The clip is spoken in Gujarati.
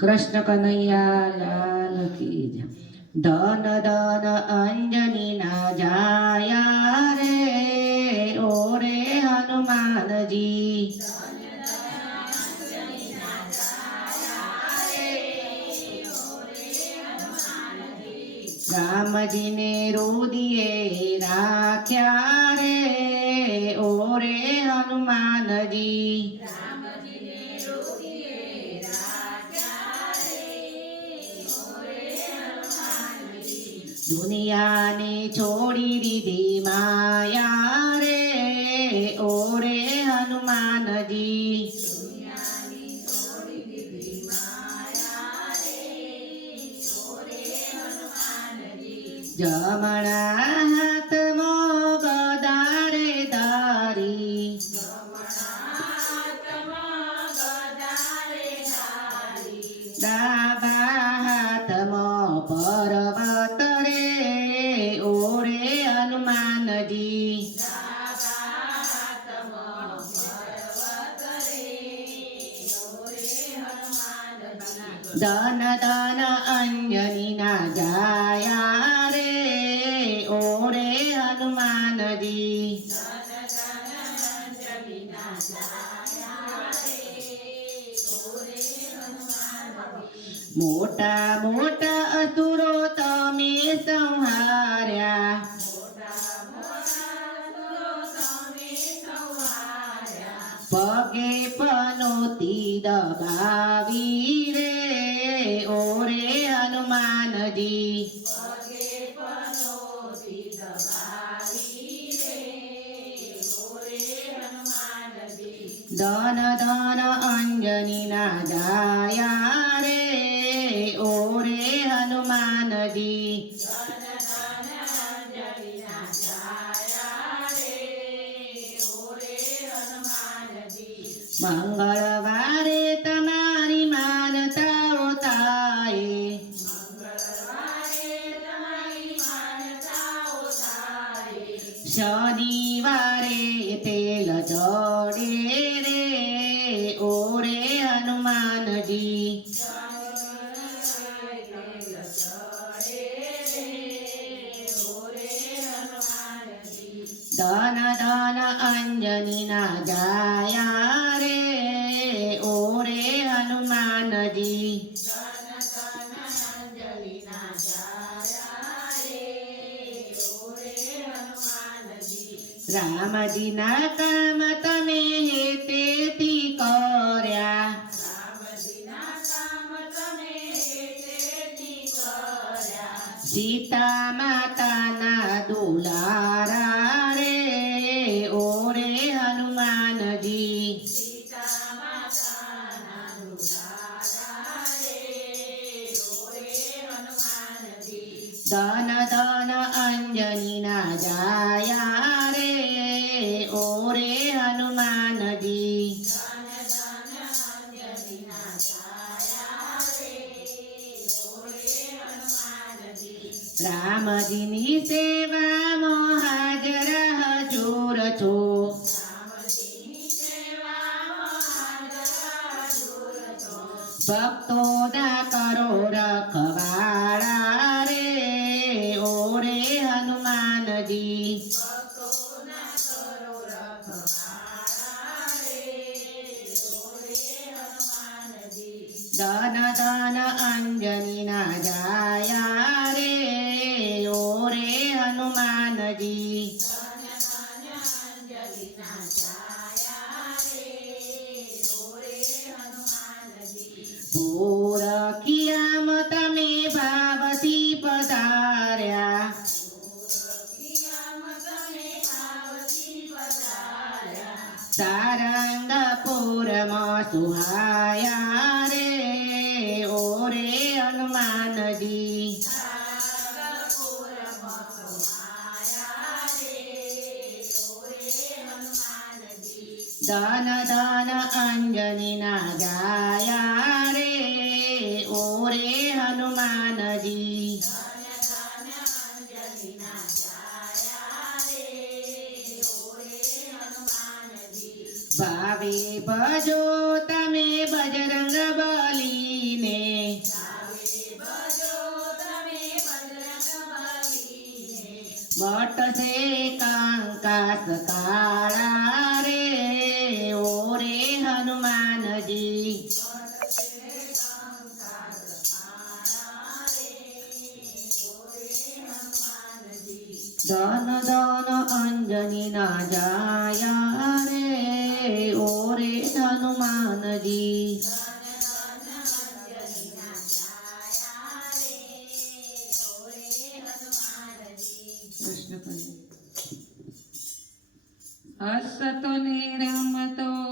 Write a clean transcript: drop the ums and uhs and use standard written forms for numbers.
કૃષ્ણ કનૈયા લાલ કી જય. ધન ધન અંજની ના જાયા રે ઓરે હનુમાનજી. રામજીને રુદિયે રાખ્યા રે ઓરે હનુમાનજી. દુનિયાને છોડી દીધી માયા રે ઓરે હનુમાનજી. જમણા હાથમાં ગદારે ધારી ડાબા હાથમાં પર્વત રે ઓરે હનુમાનજી. ધન ધન અંજની ના જાયા રે ઓરે હનુમાનજી. મોટા મોટા અસુરો તમે સંહાર્યા પગે પનોતી દબાવી રે ઓરે હનુમાનજી. ધન ધન અંજની ના જાયા રે ઓરે હનુમાનજી. મંગળવારે તમારી માનતાઓ થાય શનિવારે તેલ ચડે રે ઓરે હનુમાનજી. ધન ધન અંજની ના જાયા રે ઓરે હનુમાનજી. રામજીના કામ તમે હેતેથી કર્યા સીતા માતાના દુલારા રે ઓરે હનુમાનજી. ધન ધન અંજની ના જાયા રે ઓરે હનુમાનજી. રામજીની સેવામાં હાજર હજૂર છો ભક્તોના કરો રખવાળા રે ઓરે હનુમાનજી. ધન ધન અંજની ના જાયા રે ઓરે હનુમાનજી. પૂર કિયામ તમે ભાવથી પધાર્યા સારંગપુરમાં સુહાયા રે ઓરે હનુમાનજી. ધન ધન અંજની ના જાયા રે ઓરે હનુમાનજી. પૂર ભાવે ભજો તમે બજરંગ બલીને બટસે કંકાસ કાળા રે ઓ રે હનુમાનજી ધન ધન અંજની ના જાયા રે ઓ રે હનુમાનજી હસતો ને રમતો